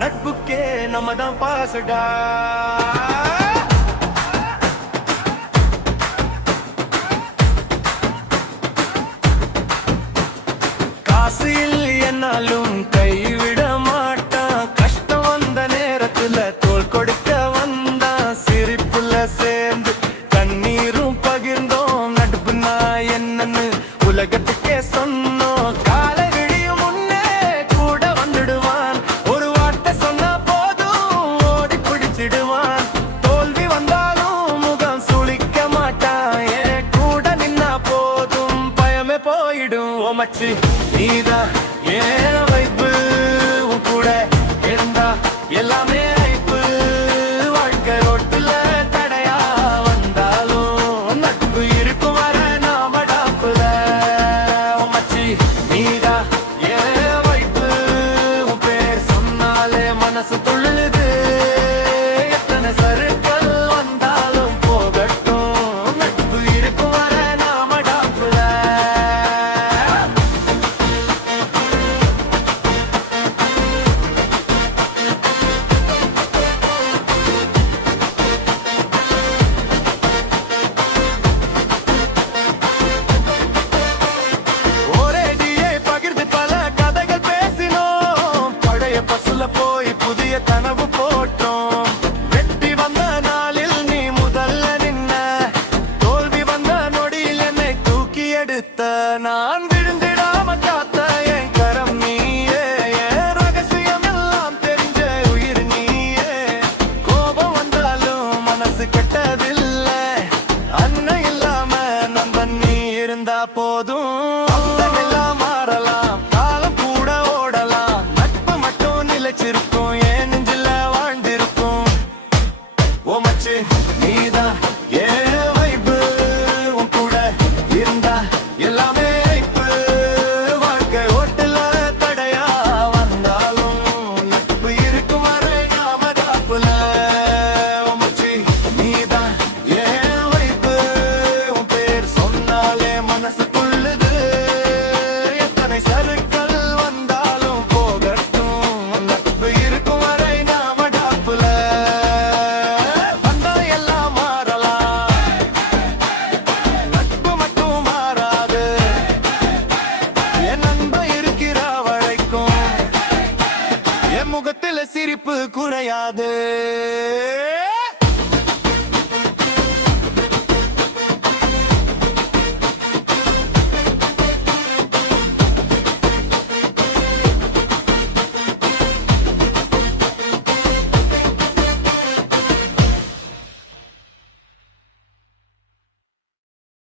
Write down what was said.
நட்புக்கே நம்ம தான் பாசடா. காசு என்னாலும் கைவிட மாட்டான். கஷ்டம் வந்த நேரத்துல தோள் கொடுக்க வந்தான். சிரிப்புல சேர்ந்து கண்ணீரும் பகிர்ந்தோம். நட்புனா என்னன்னு உலகத்துக்கே சொன்னோம். மச்சி நீதா ஏன் வைப்பு, உன் கூட இருந்தா எல்லாமே ஐப்பு. வாழ்க்கை ரோட்டுல தடையா வந்தாலும் நட்பு இருக்கும் வர நாம டாப்புல. மச்சி நீதா ஏன் வைப்பு, உன் பேர் சொன்னாலே மனசு துள்ளுது. எத்தனை சருக்கள் வந்தாலும் போகட்டும், நட்பு இருக்கும் வர நாம டாப்புல. போய் புதிய கனவு போட்டோம். வெற்றி வந்த நாளில் நீ முதல்ல நின்ன. தோல்வி வந்த நொடியில் என்னை தூக்கி எடுத்த. நான் விழுந்திடாம காத்த என் கரம் நீயே. என் ரகசியம் எல்லாம் தெரிஞ்ச உயிர் நீயே. கோபம் வந்தாலும் மனசு கெட்டதில்ல. அண்ணன் இல்லாம நண்பன் நீ இருந்தா போதும். மாறலாம், காலம் கூட ஓடலாம், நட்பு மட்டும் நிலைச்சிருக்கும், ஏன் நெஞ்சில வாழ்ந்திருக்கும். ஓ மச்சி நீதா ஏன் வைப்பு, உன் கூட இருந்தா எல்லாமே வைப்பு. வாழ்க்கை ஓட்டுல தடையா வந்தாலும் நட்பு இருக்கும் வரை நாம காப்புல. ஓ மச்சி நீதா ஏன் வைப்பு, உன் பேர் சொன்னாலே மனசு துள்ளுது. எத்தனை சருக்கள் வந்தாலும் போகட்டும், நட்பு இருக்கும் வரை நாம டாப்புல. வந்தா எல்லாம் மாறலாம், நட்பு மட்டும் மாறாது. என் நண்ப இருக்கிற வரைக்கும் என் முகத்துல சிரிப்பு குறையாது.